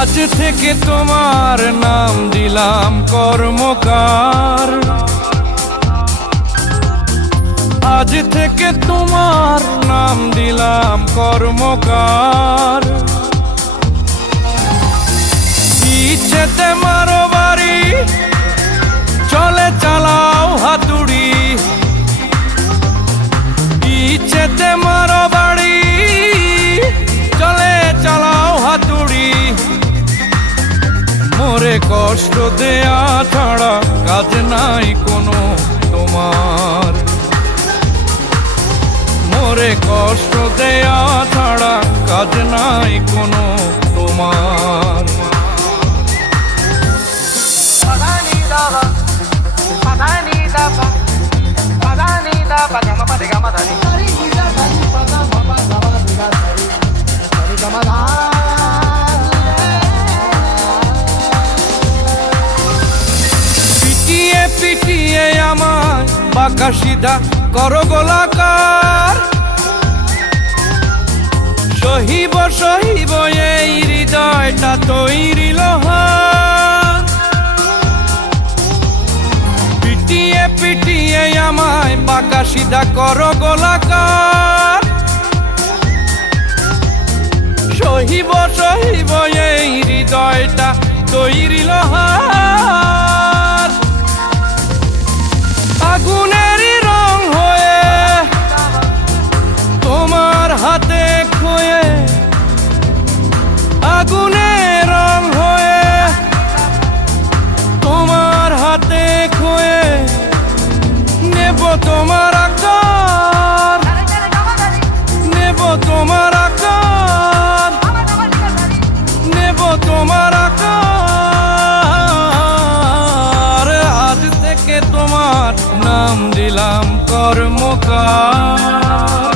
আজ থেকে তোমার নাম দিলাম কর্মকার। আজ থেকে তোমার নাম দিলাম কর্মকার। ইচ্ছেতে মারো বাড়ি, চলে চালাও হাতুড়ি। ইচ্ছেতে মারো বাড়ি, চলে চালাও হাতুড়ি। মোরে কষ্ট দেয়া ছাড়া কাজ নাই কোনো তোমার। মোরে কষ্ট দেয়া ছাড়া কাজ নাই কোনো তোমার। পিটিয়ে পিটিয়ে আমার বাঁকা সিধা করো গোলাকার। সহিব সহিব এই হৃদয়টা তৈরি লোহার। পিটিয়ে পিটিয়ে আমায় বাঁকা সিধা করো গোলাকার। সহিব সহিব এই হৃদয়টা তৈরি লোহার। আগুনেরই রং হয়ে তোমার হাতে খোয়ে। আগুনের রং হয়ে তোমার হাতে খোয়ে। নেব তোমার আকার, নেব তোমার আকার, নেব তোমার আকার। আজ থেকে তোমার নাম দিলাম কর্মকার।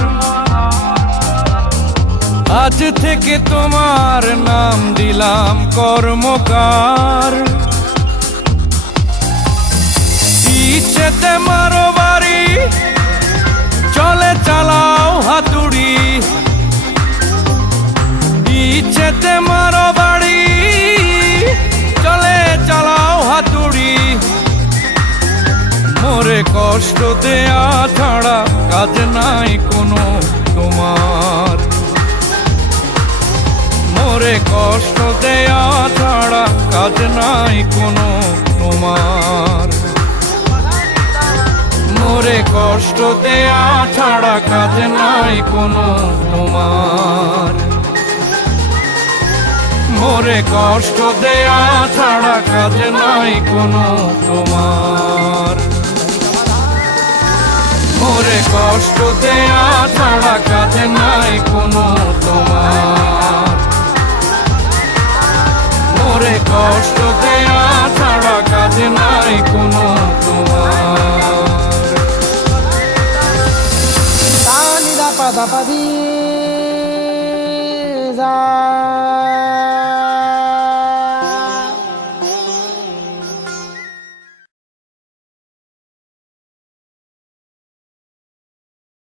আজ থেকে তোমার নাম দিলাম কর্মকার। ইচ্ছেতে মারো বাড়ি, চলে চালাও হাতুড়ি। ইচ্ছেতে মারো বাড়ি, চলে চালাও হাতুড়ি। মোরে কষ্ট দেয়া ছাড়া কাজ নাই কোনো তোমার। মোরে কষ্ট দেয়া ছাড়া কাজ নাই কোনো তোমার। মোরে কষ্ট দেয়া ছাড়া কাজ নাই কোনো তোমার। মোরে কষ্ট দেয়া ছাড়া কাজ নাই কোনো তোমার। মোরে কষ্ট দেয়া ছাড়া কাজ নাই কোনো তোমার। মোরে কষ্ট দেয়া ছাড়া কাজ নাই কোনো তোমার। Padapadisa